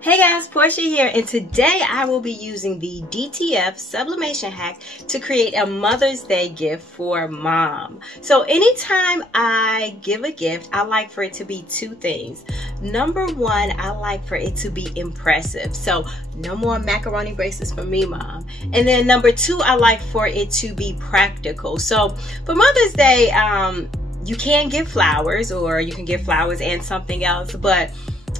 Hey guys, Portia here, and today I will be using the Dtf Sublimation hack to create a Mother's Day gift for mom. So anytime I give a gift, I like for it to be two things. Number one, I like for it to be impressive. So no more macaroni bracelets for me, mom. And then number two, I like for it to be practical. So for Mother's Day, you can give flowers, or you can give flowers and something else, but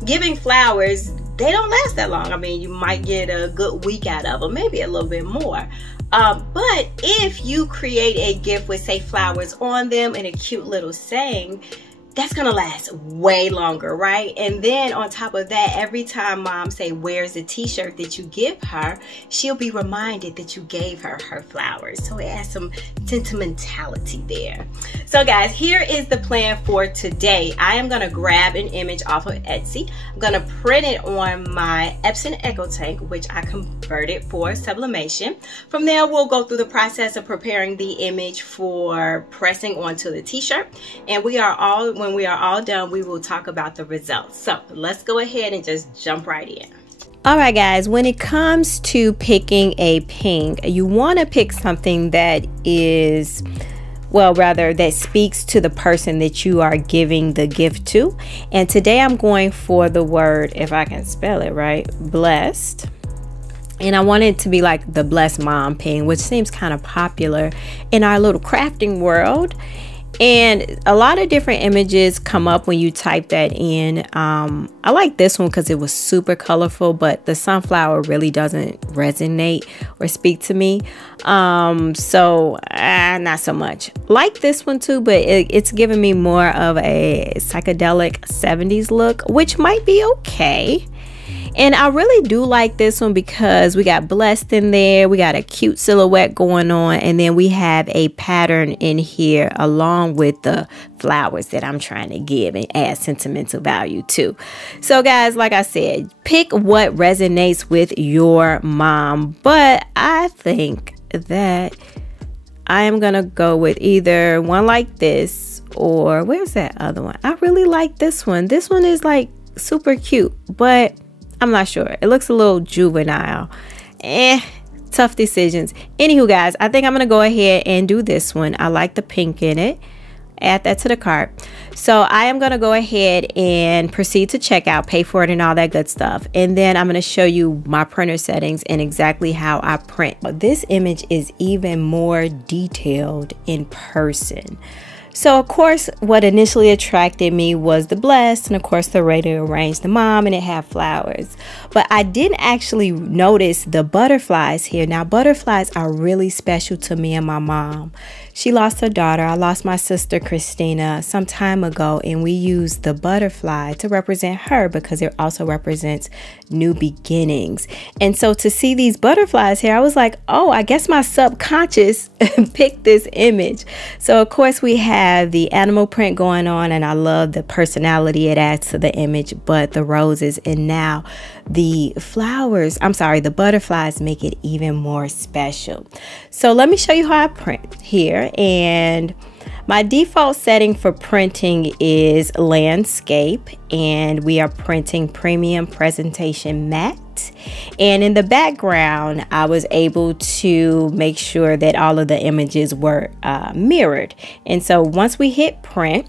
giving flowers, they don't last that long. I mean, you might get a good week out of them, maybe a little bit more. But if you create a gift with, say, flowers on them and a cute little saying, that's gonna last way longer, right? And then on top of that, every time mom say wears a t-shirt that you give her, she'll be reminded that you gave her her flowers. So it adds some sentimentality there. So guys, here is the plan for today. I am gonna grab an image off of Etsy. I'm gonna print it on my Epson EcoTank, which I converted for sublimation. From there, we'll go through the process of preparing the image for pressing onto the t-shirt. And when we are all done, we will talk about the results. So let's go ahead and just jump right in. All right guys, when it comes to picking a pink, you want to pick something that is, well, rather that speaks to the person that you are giving the gift to. And today I'm going for the word, if I can spell it right, blessed. And I want it to be like the blessed mom pin, which seems kind of popular in our little crafting world. And a lot of different images come up when you type that in. I like this one because it was super colorful, but the sunflower really doesn't resonate or speak to me. Not so much. Like this one too, but it's giving me more of a psychedelic 70s look, which might be okay. And I really do like this one because we got blessed in there. We got a cute silhouette going on. And then we have a pattern in here along with the flowers that I'm trying to give and add sentimental value to. So guys, like I said, pick what resonates with your mom. But I think that I am going to go with either one like this, or where's that other one? I really like this one. This one is like super cute, but I'm not sure. It looks a little juvenile. Tough decisions. Anywho, guys, I think I'm going to go ahead and do this one. I like the pink in it. Add that to the cart. So I am going to go ahead and proceed to checkout, pay for it and all that good stuff. And then I'm going to show you my printer settings and exactly how I print. This image is even more detailed in person. So of course, what initially attracted me was the blessed, and of course the way to arrange the mom, and it had flowers. But I didn't actually notice the butterflies here. Now butterflies are really special to me and my mom. She lost her daughter. I lost my sister Christina some time ago, and we used the butterfly to represent her because it also represents new beginnings. And so to see these butterflies here, I was like, oh, I guess my subconscious picked this image. So of course we have the animal print going on, and I love the personality it adds to the image, but the roses and now the flowers, the butterflies make it even more special. So let me show you how I print here. And my default setting for printing is landscape, and we are printing premium presentation matte. And in the background, I was able to make sure that all of the images were mirrored. And so once we hit print,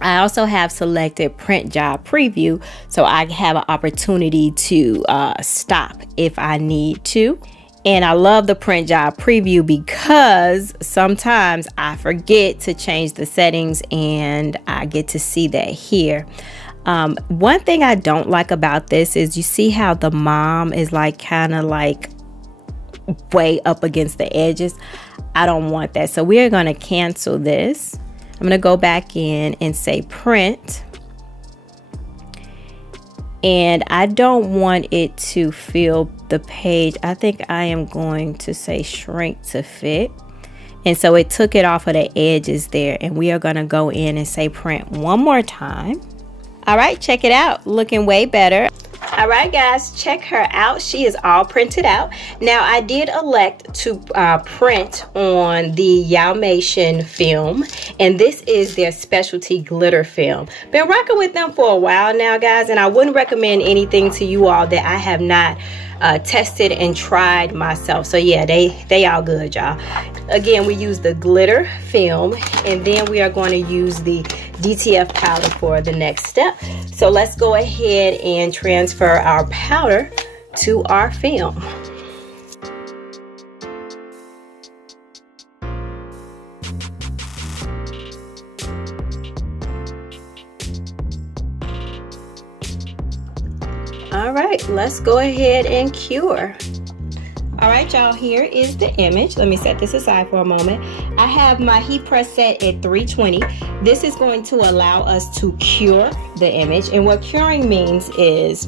I also have selected print job preview, so I have an opportunity to stop if I need to. And I love the print job preview because sometimes I forget to change the settings, and I get to see that here. One thing I don't like about this is you see how the mom is like kind of like way up against the edges. I don't want that. So we're going to cancel this. I'm going to go back in and say print. And I don't want it to fill the page. I think I am going to say shrink to fit. And so it took it off of the edges there. And we are going to go in and say print one more time. All right, check it out. Looking way better. All right, guys, check her out. She is all printed out. Now, I did elect to print on the Yamation film, and this is their specialty glitter film. Been rocking with them for a while now, guys, and I wouldn't recommend anything to you all that I have not tested and tried myself. So yeah, they all good, y'all. Again, we use the glitter film, and then we are going to use the DTF powder for the next step. So let's go ahead and transfer our powder to our film. All right, let's go ahead and cure. All right, y'all, here is the image. Let me set this aside for a moment. I have my heat press set at 320. This is going to allow us to cure the image. And what curing means is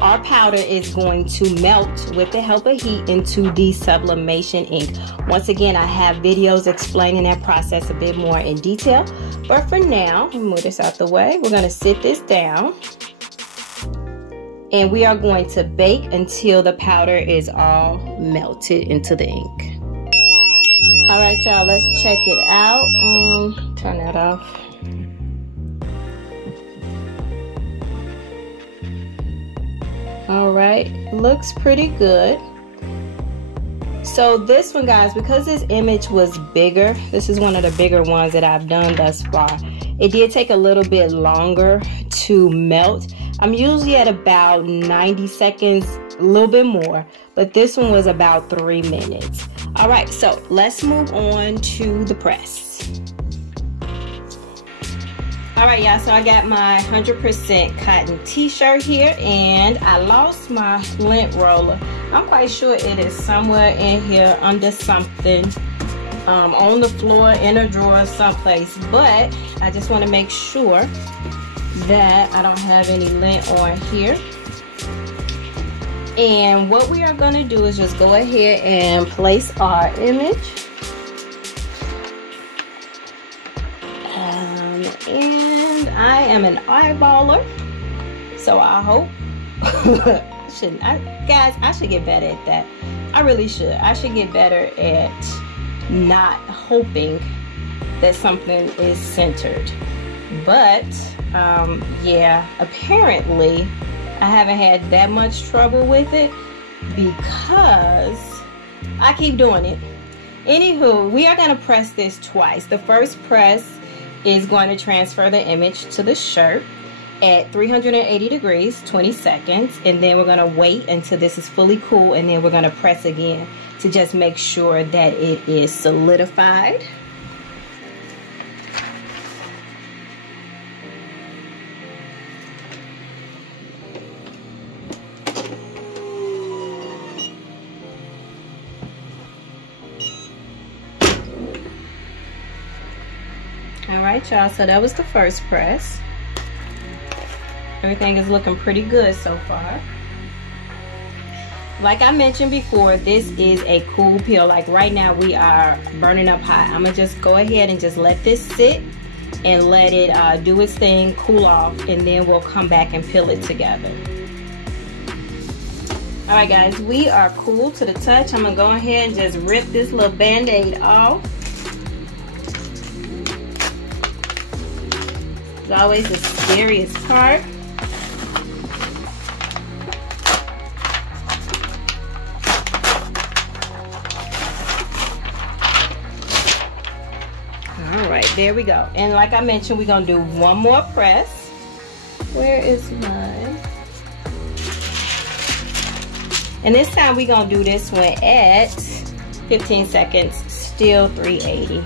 our powder is going to melt with the help of heat into the sublimation ink. Once again, I have videos explaining that process a bit more in detail. But for now, let me move this out the way. We're going to sit this down. And we are going to bake until the powder is all melted into the ink. All right, y'all, let's check it out. Turn that off. All right, looks pretty good. So this one, guys, because this image was bigger, this is one of the bigger ones that I've done thus far. It did take a little bit longer to melt. I'm usually at about 90 seconds, a little bit more, but this one was about 3 minutes. All right, so let's move on to the press. All right, y'all, so I got my 100% cotton t-shirt here, and I lost my lint roller. I'm quite sure it is somewhere in here under something, on the floor, in a drawer, someplace, but I just want to make sure that I don't have any lint on here. And what we are going to do is just go ahead and place our image. And I am an eyeballer, so I hope guys, I should get better at that. I really should. I should get better at not hoping that something is centered. But yeah, apparently I haven't had that much trouble with it because I keep doing it. Anywho, we are going to press this twice. The first press is going to transfer the image to the shirt at 380 degrees, 20 seconds, and then we're going to wait until this is fully cool, and then we're going to press again to just make sure that it is solidified. Alright, y'all, so that was the first press. Everything is looking pretty good so far. Like I mentioned before, this is a cool peel. Like right now we are burning up hot. I'm gonna just go ahead and just let this sit and let it do its thing, cool off, and then we'll come back and peel it together. Alright guys, we are cool to the touch. I'm gonna go ahead and just rip this little band-aid off. It's always the scariest part. Alright, there we go. And like I mentioned, we're going to do one more press. Where is mine? And this time we're going to do this one at 15 seconds, still 380.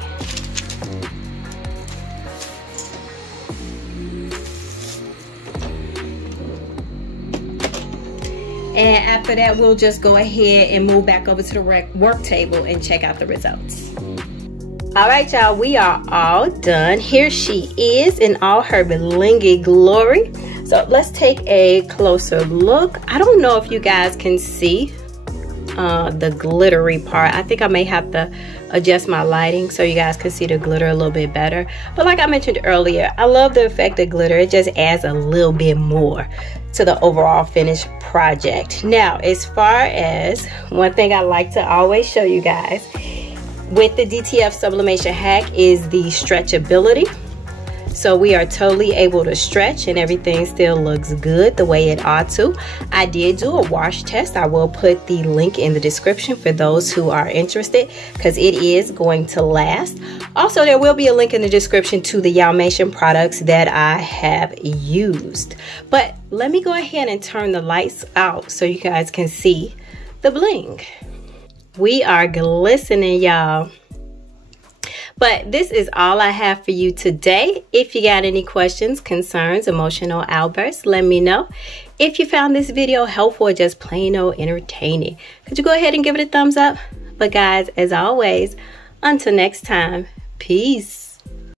And after that, we'll just go ahead and move back over to the work table and check out the results. All right, y'all, we are all done. Here she is in all her blingy glory. So let's take a closer look. I don't know if you guys can see the glittery part. I think I may have to adjust my lighting so you guys can see the glitter a little bit better. But like I mentioned earlier, I love the effect of glitter. It just adds a little bit more to the overall finished project. Now, as far as one thing I like to always show you guys with the Dtf Sublimation hack is the stretchability. So we are totally able to stretch and everything still looks good the way it ought to. I did do a wash test. I will put the link in the description for those who are interested because it is going to last. Also, there will be a link in the description to the Yamation products that I have used. But let me go ahead and turn the lights out so you guys can see the bling. We are glistening, y'all. But this is all I have for you today. If you got any questions, concerns, emotional outbursts, let me know. If you found this video helpful or just plain old entertaining, could you go ahead and give it a thumbs up? But guys, as always, until next time, peace.